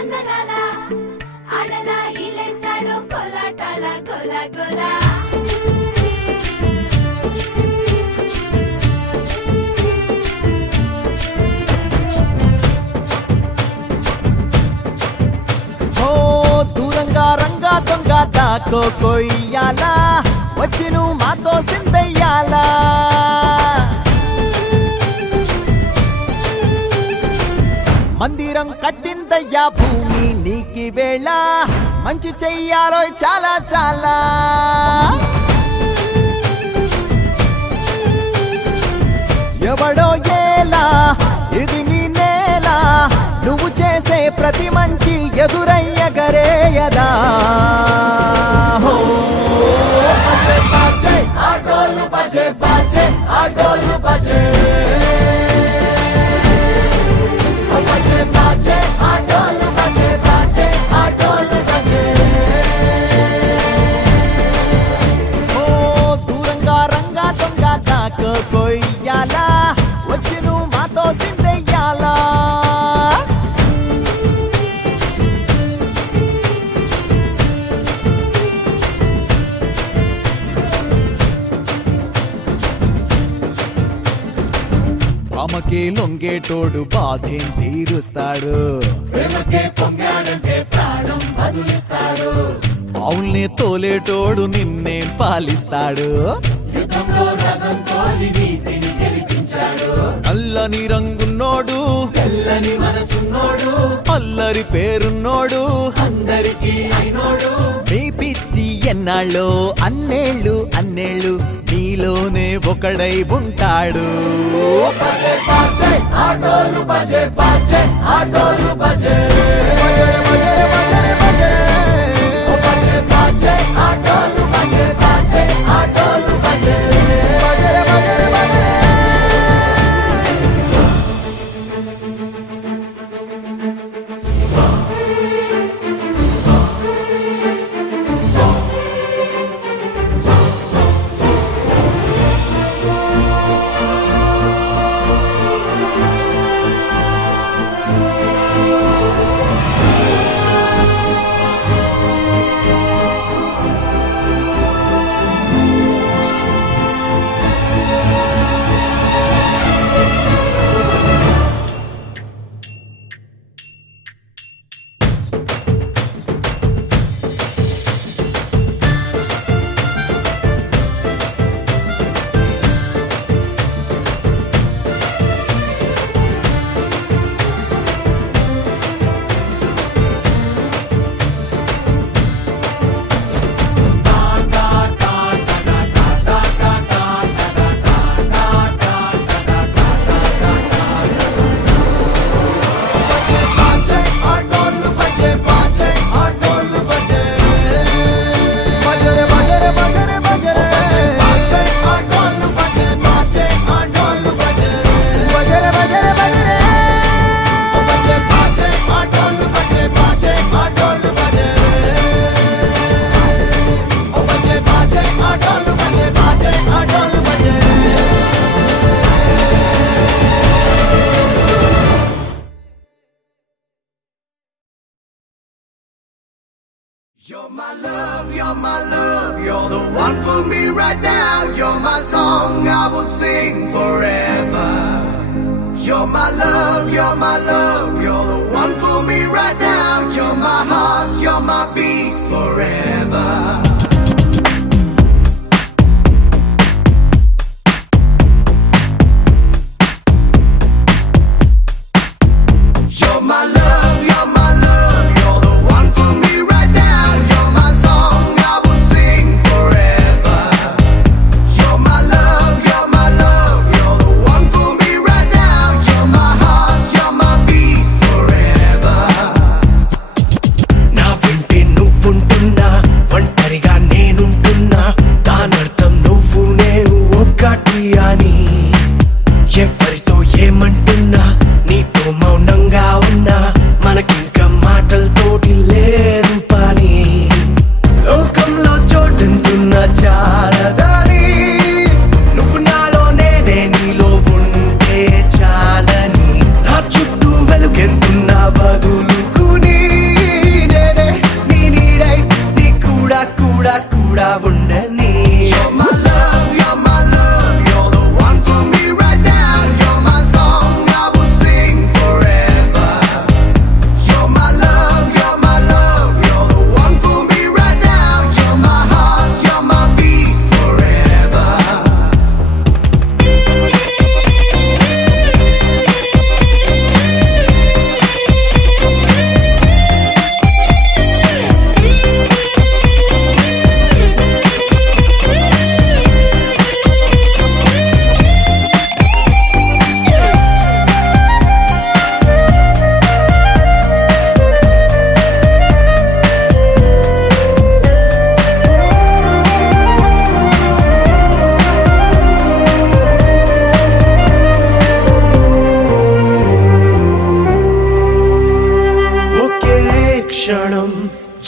నందలాల ఆడలా ఇలేసాడు కోలాటాల గోలా గోలా దూరంగా రంగా దొంగ దాకో కొయ్యాలా వచ్చి నువ్వు మాతో సిందయ్యాలా మందిరం కట్టిందయ్యా భూమి నీకి వేళ మంచి చెయ్యాలో చాలా చాలా ఎవడో ఏలా ఇది నీ నేల నువ్వు చేసే ప్రతి మంచి ఎదురయ్యగరేయదా ఆటోలు బజే బజే ఆటోలు బజే బజే బజే ఆటోలు బజే బజే ఆటోలు బజే దూరంగా రంగా దొంగ దాకో కొయ్యాలా వచ్చి నువ్వు మాతో సిందెయ్యాలా ప్రేమకే లొంగేటోడు బాధేం తీరుస్తాడు ప్రేమకే పొంగాడంటే ప్రాణం బదులిస్తాడు అవుల్ని తోలేటోడు నిన్నేం పాలిస్తాడు యుద్ధంలో రథం తోలి నీతిని గెలిపించాడు నల్లని రంగున్నోడు తెల్లని మనసున్నోడు అల్లరి పేరున్నోడు అందరికీ అయినోడు మీ పిచ్చి ఎన్నాళ్ళు అన్నేళ్ళు అన్నేళ్ళు నీలోనే ఒకడై ఉంటాడు బజే బజే ఆటోలు బజే బజే ఆటోలు బజే బజే బజే బజే బజే ఆటోలు బజే బజే ఆటోలు బజే బజే బజే బజే You're my love, you're my love, you're the one for me right now. You're my song, I will sing forever. You're my love, you're my love, you're the one for me right now. You're my heart, you're my beat forever. Forever.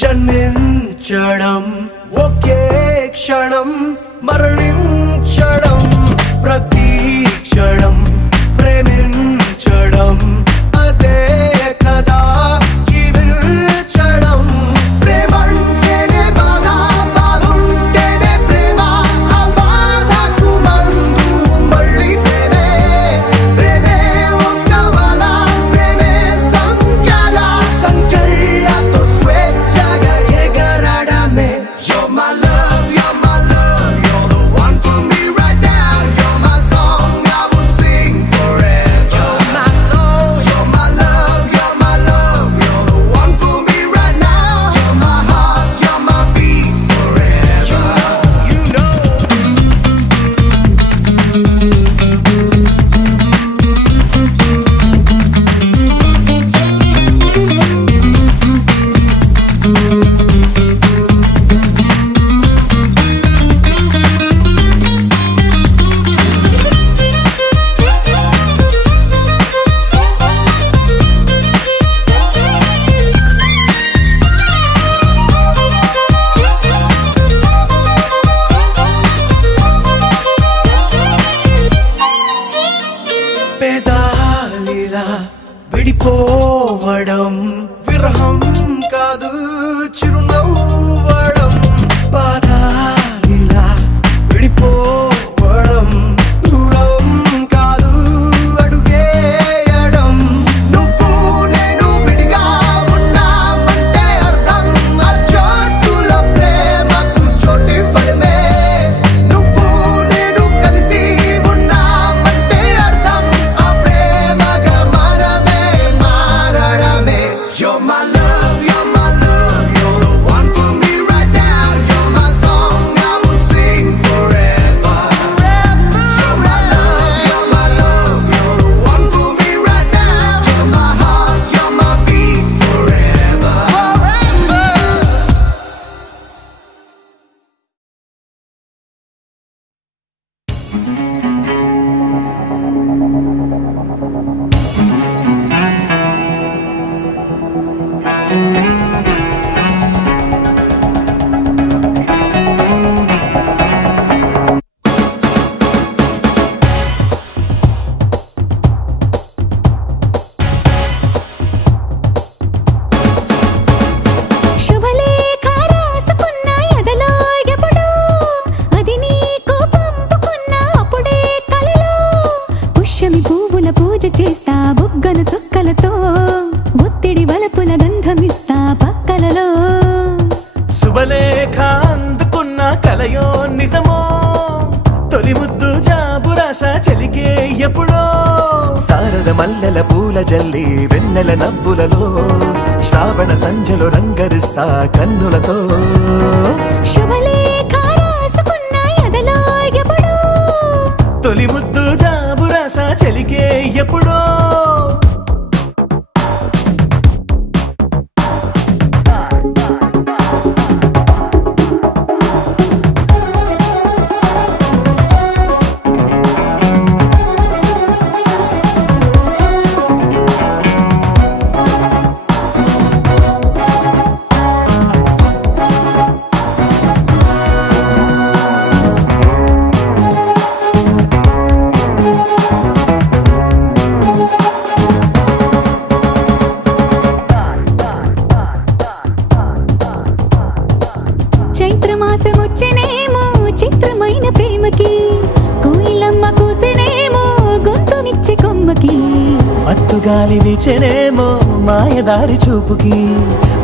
జన్మించడం ఒకే క్షణం మరణించడం ప్రతి క్షణం ప్రేమించడం అదే కదా జీవించడం ప్రేమంటేనే బాధ బాధుంటేనే ప్రేమ ఆ బాధకు మందు మళ్ళీ ప్రేమే ప్రేమే ఒక్క వల ప్రేమే సంఖ్యలతో స్వేచ్ఛగా ఎగరడమే You're my love, you're my love, you're the one for me right now. You're my song, I will sing forever. You're my soul, you're my love, you're my love, you're the one for me right now. You're my heart, you're my beat forever. You know. పేదాలిలా విడిపోవడం విరహం కాదు చిరునవ్వడం బాధాలిలా విడిపోవడం దూరం కాదు అడుగేయడం నువ్వు నేను విడిగా ఉన్నామంటే అర్థం ఆ చోటులో ప్రేమకు చోటివ్వడమే నువ్వు నేను కలిసి ఉన్నామంటే అర్థం ఆ ప్రేమగా మనమే మారడమే You're my love, you're my love, you're the one for me right now. You're my song, I will sing forever. You're my love, you're my love, you're the one for me right now. You're my heart, you're my beat forever. శుభలేఖ రాసుకున్న ఎదలో ఎప్పుడో అది నీకు పంపుకున్న అప్పుడే కలలో పుష్యమి పువ్వుల పూజ చేస్తా బుగ్గను చుక్కలతో ఒత్తిడి వలపుల గంధమిస్తా పక్కలలో శుభలేఖ అందుకున్న కలయో నిజమో తొలి ముద్దు జాబు రాస చెలికే ఎప్పుడో శారద మల్లెల పూల జల్లి వెన్నెల నవ్వులలో శ్రావణ సంధ్యలో రంగరిస్తా కన్నులతో శుభలేఖ రాసుకున్న ఎదలో ఎప్పుడో తొలి ముద్దు జాబు రాస చెలికే ఎప్పుడో చైత్రమాసమొచ్చెనేమో చిత్రమైన ప్రేమకి కోయిలమ్మ కూసెనేమో గొంతునిచ్చే కొమ్మకి అత్తుగాలి వీచెనేమో మాయదారి చూపుకి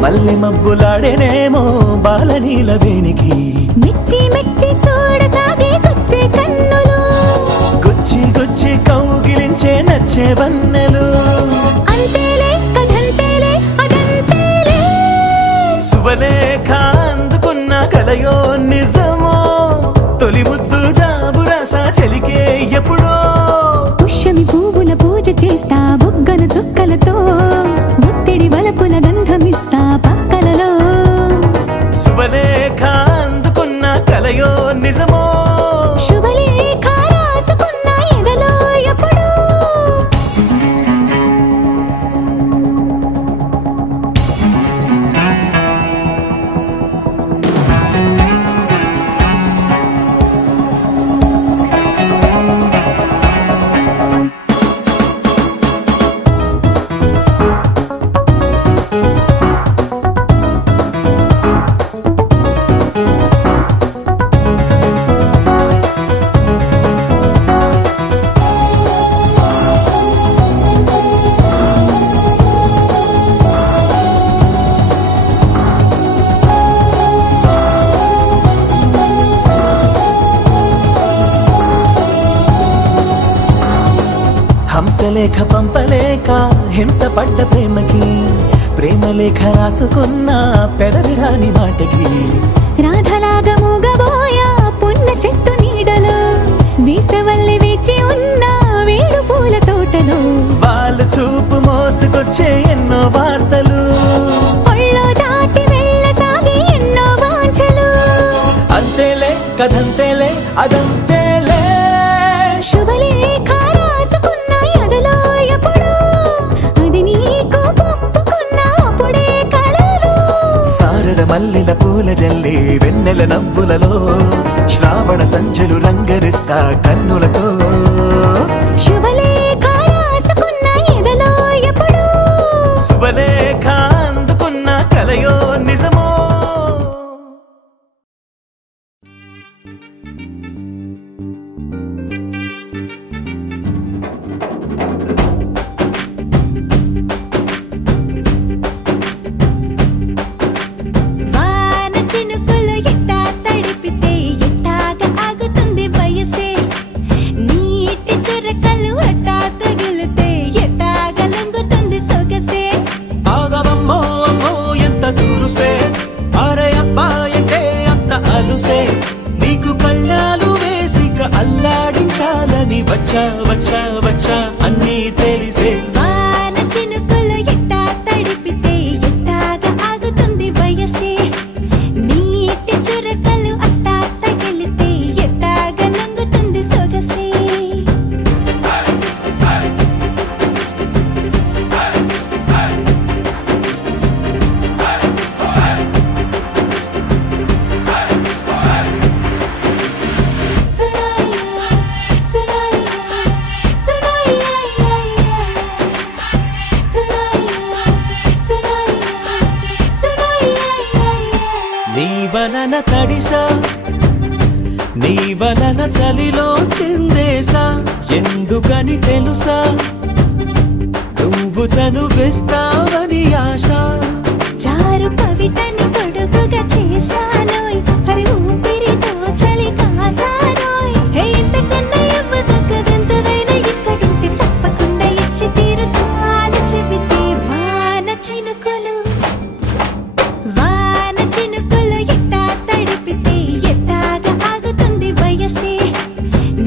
మల్లె మబ్బులాడేనేమో బాలనీల వేణికి మెచ్చి మెచ్చి చూడసాగే కొచ్చే కన్నులు గుచ్చి గుచ్చి కౌగిలించే నచ్చే వన్నెలు అంతేలే కథంతేలే అదంతేలే శుభలేఖ అందుకున్న కలయో నిజమో తొలి ముద్దు జాబు రాస చెలికే ఎప్పుడో పుష్యమి పువ్వుల పూజ చేస్తా బుగ్గను చుక్కలతో ఒత్తిడి వలపుల గంధమిస్తా పక్కలలో శుభలేఖ అందుకున్న కలయో నిజమో శుభలేఖ రాసుకున్న ఎదలో ఎప్పుడో లేఖ పంపలేక హింసపడ్డ ప్రేమకి ప్రేమలేఖ రాసుకున్న పెదవిరాని మాటకి రాధలాగా మూగబోయా పున్న చెట్టు నీడలో వీసవల్లి వేచి ఉన్న వేడు పూల తోటలో వాళ్ళు చూపు మోసుకొచ్చే ఎన్నో వార్తలు ఒళ్ళో దాటి వెళ్ళసాగి ఎన్నో వాంఛలు అంతేలే కథంతేలే అదంతేలే శుభలేఖ రాసుకున్న ఎదలో ఎప్పుడు అది నీకు పంపుకున్న అప్పుడే కలరు శారద మల్లెల పూల జల్లి వెన్నెల నవ్వులలో శ్రావణ సంధ్యలు రంగరిస్తా కన్నులతో శుభలేఖ రాసుకున్న ఎదలో ఎప్పుడు శుభలేఖ అందుకున్న కలయో నిజమో నీకు కళ్ళాలు వేసిక అల్లాడించాలని వచ్చా వచ్చా వచ్చా అన్నీ తెలిసే వాన చినుకులు ఎట్టా తడిపితే ఎట్టాగా ఆగుతుంది వయసే నీటి చురకలు అట్టా తగిలితే ఎట్టాగా లొంగుతుంది సొగసే నీ వలన తడిసా నీ వలన చలిలో చిందేసా ఎందుకని తెలుసా నువ్వు చనువిస్తావని ఆశ చారు పవిటని పొడుగుగా చేశానోయ్ అది ఊపిరితో చలి కాసానోయ్ ఇంతకన్నా ఇవ్వదగ్గదెంతదైనా ఇక్కడుంటే తప్పకుండా ఇచ్చి తీరుతాను చెబితే వాన చినుకులు ఎట్టా తడిపితే ఎట్టాగా ఆగుతుంది వయసే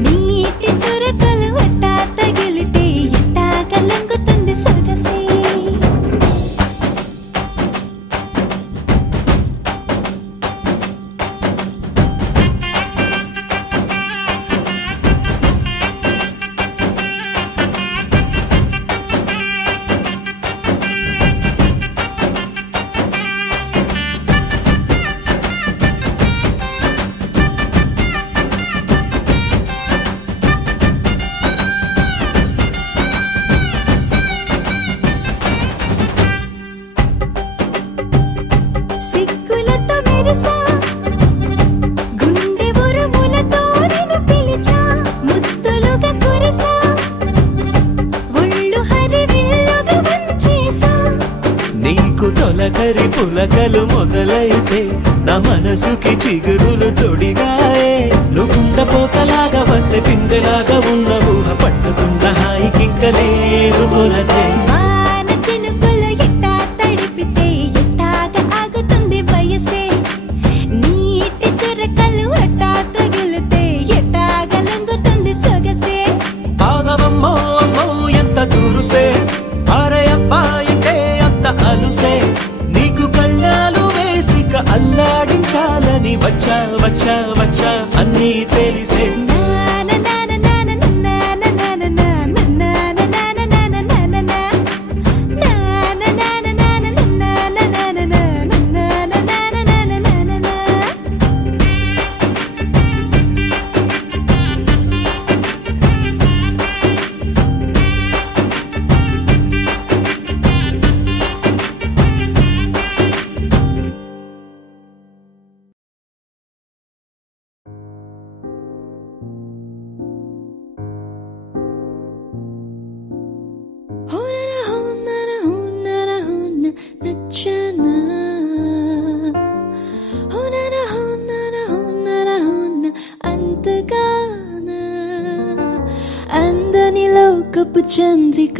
నీటి చురకలు అట్టా తగిలితే ఎట్టాగా లొంగుతుంది సొగసే సిగ్గులతో మెరిసా గుండె ఉరుములతో నిన్ను పిలిచా ముద్దులుగా కురిసా ఒళ్ళు హరివిల్లుగా వంచేసా నీకు తొలకరి పులకలు మొదలైతే నా మనసుకి చిగురులు తొడిగాయే నువ్వుండపోతలాగా వస్తే పిందెలాగా ఉన్న ఊహ పట్టుతున్న హాయికింక లేదు కొలతే వాన చినుకులు ఎట్టా తడిపితే ఎట్టాగా ఆగుతుంది వయసే నీటి చురకలు అట్టా తగిలితే ఎట్టాగా లొంగుతుంది సొగసే ఆగవమ్మో అమ్మో ఎంత దురుసే అరే అబ్బాయికే అంత అలుసే నీకు కళ్ళాలు వేసిక అల్లాడించాలని వచ్చా వచ్చా వచ్చా అన్నీ తెలిసే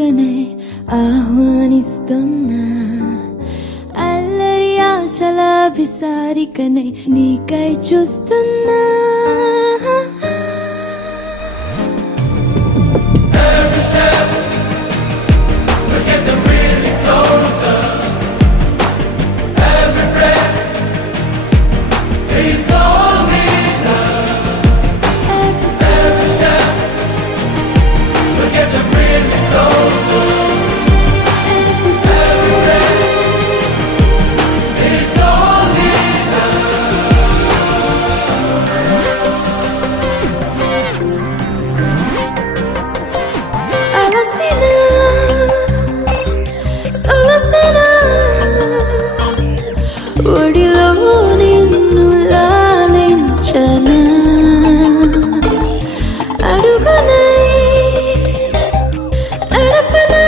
వేడుకనే ఆహ్వానిస్తున్నా అల్లరి ఆశల విసారికనే నీకై చూస్తున్నా ఒడిలో నిన్ను లాలించనా అడుగునై నడపనా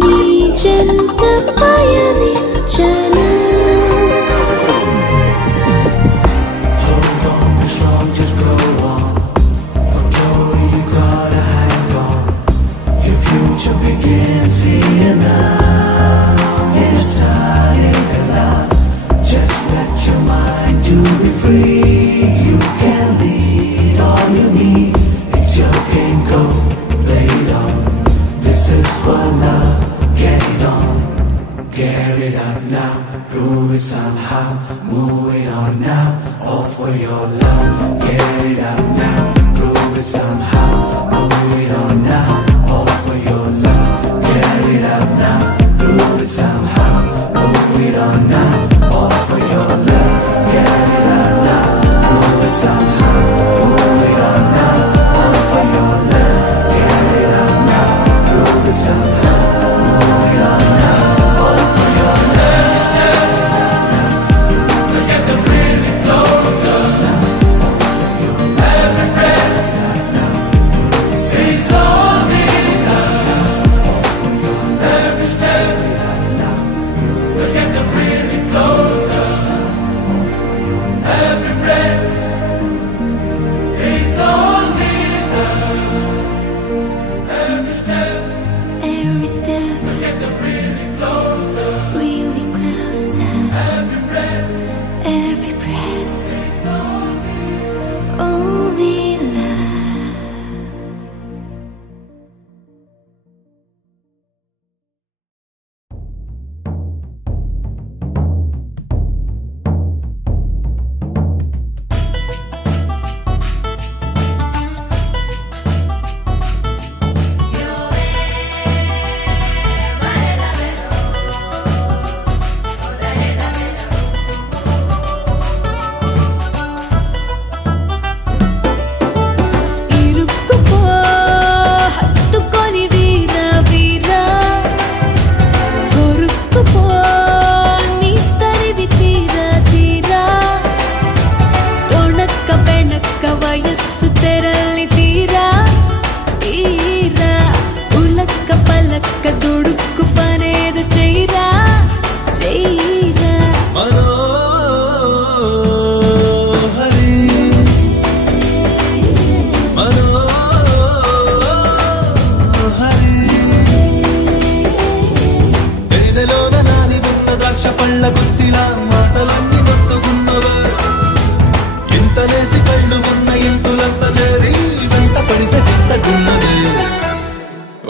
నీ జంట పయనించనా Get it up now, prove it somehow. Move it on now, all for your love. Get it up now, prove it somehow. Move it on now, all for your love. Get it up now, prove it somehow. Move it on now, all for your love. Get it up now, prove it somehow. Move it on now, all for your love. Get it up now, prove it somehow. Move it on now.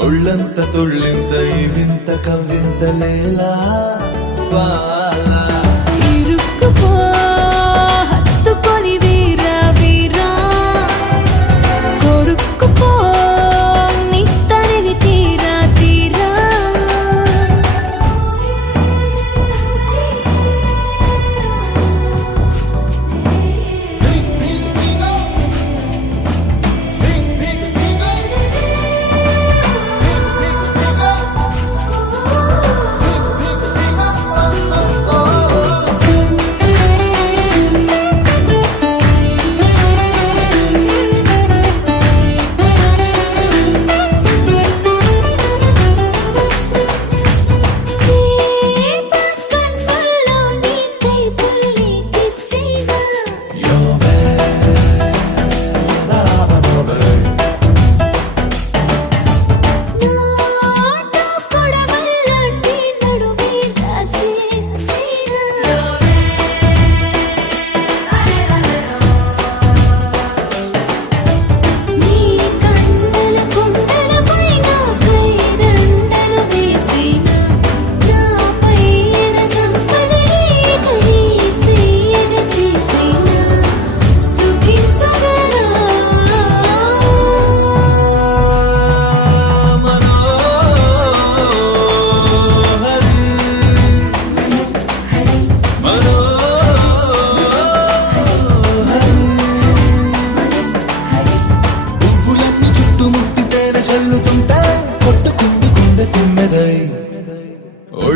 ఒళ్ళంత తొళ్ళింత ఈ వింత కవ్వింత లేలా వాలా ఇరుక్కుపో హత్తుకొని వీరా వీరా కొరుక్కుపో నీ తనివి తీరా తీరా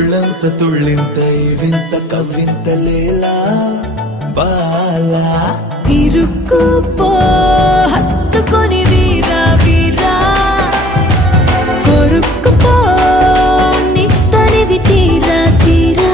ఒళ్ళంత తుళ్ళింత వింత కవ్వింత లేలా బాలా ఇరుక్కుపో హత్తుకొని వీరా వీరా కొరుక్కుపో నిత్తనివి తీరా తీరా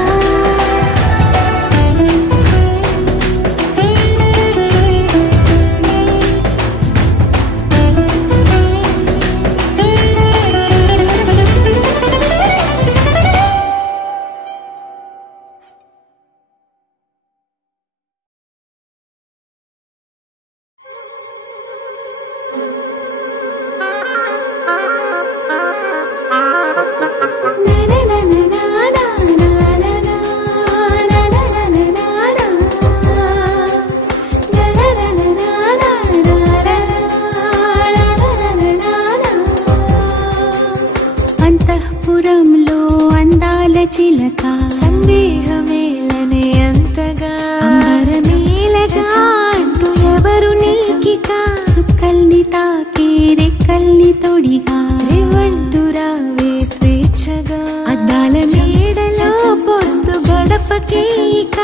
అంతఃపురంలో అందాల చిలక సందేహమేలనే అంతగా అంబరమేలగా అంటూ ఎవరు నీకిక సుక్కల్ని తాకే రెక్కల్ని తొడిగా రివంటురావే స్వేచ్ఛగా అద్దాల మేడలో పొద్దు గడపకేక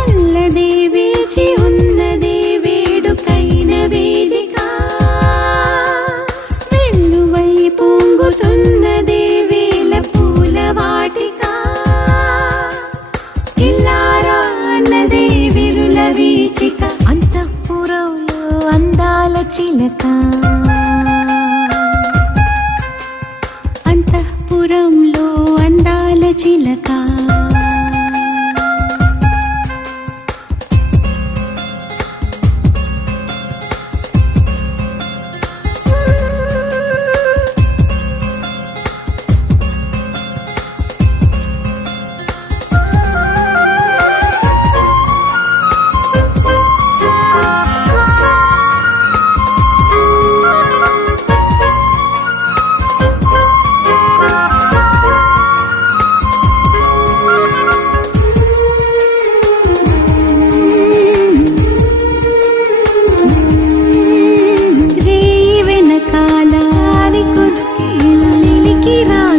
అల్లదే వేచి ఉన్నదే వేడుకైన వేదిక వెల్లువై పొంగుతున్నదే వేల పూల వాటిక ఇల్లారా అన్నదే విరుల వీచిక అంతఃపురంలో అందాల చిలక అంతఃపురంలో అందాల చిలక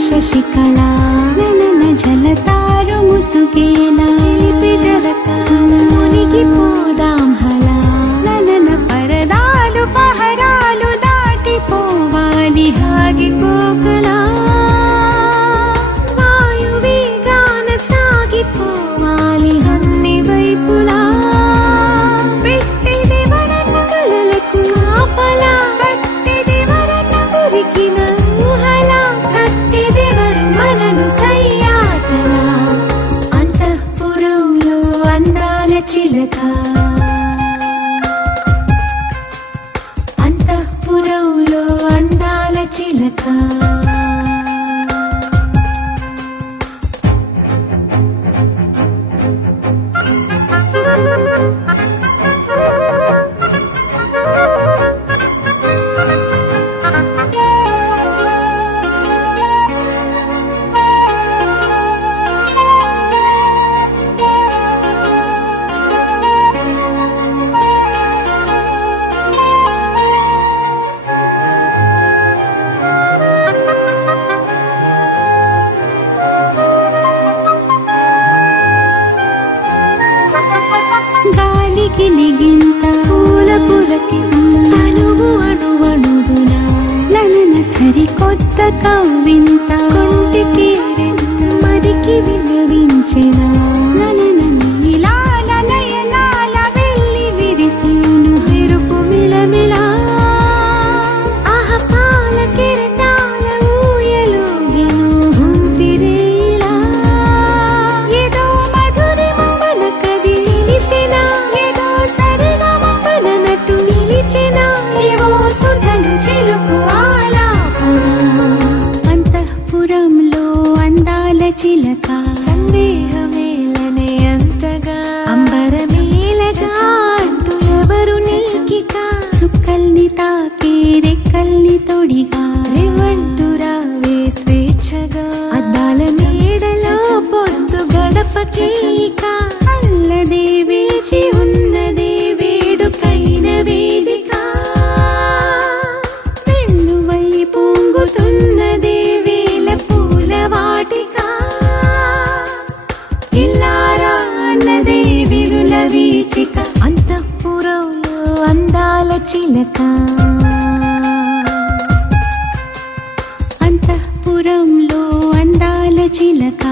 శశికళ నన జలతారు ముసుగేలా చిలిపి జలతాల మునిగి పోదాం హలా నన పరదాలు పహరాలు దాటిపోవాలి ఆగిపోకలా వాయువేగాన సాగిపోవాలి అన్ని వైపులా పెట్టిదివరన్న కలలకు ఆపలా కట్టిదివరన్న ఉరికిన ఊహలా కట్టిదివరు మనను సయ్యాటలా అంతఃపురంలో అందాల చిలక అంతఃపురంలో అందాల చిలక గాలికి లిగింత పూల పులకింత తనువు అణువణువున ననన సరికొత్త కవ్వింత కొంటికి మదికి వినవించిన ననన నీలాల నయనాల వెళ్ళి విరిసేను ఎరుపు మిలమిలా ఆహ పాల కెరటాల ఊయలోగిను ఊపిరేలా ఏదో మధురిమ మనకది తెలిసిన ఏదో సరిగమ మననటు నిలిచిన ఏవో సుధను చిలుకు ఆలాపన అంతఃపురంలో అందాల చిలక సందేహమేలనే అంతగా అంబరమేలగా అంటూ ఎవరు నీకిక సుక్కల్ని తాకే రెక్కల్ని తొడిగా రివంటురావే స్వేచ్ఛగా అద్దాల మేడలో పొద్దు గడపకేక అల్లదే వేచి ఉన్నదే వేడుకైన వేదిక వెల్లువై పొంగుతున్నదే వేల పూల వాటిక వీచిక అంతఃపురంలో అందాల చిలక అంతఃపురంలో అందాల చిలక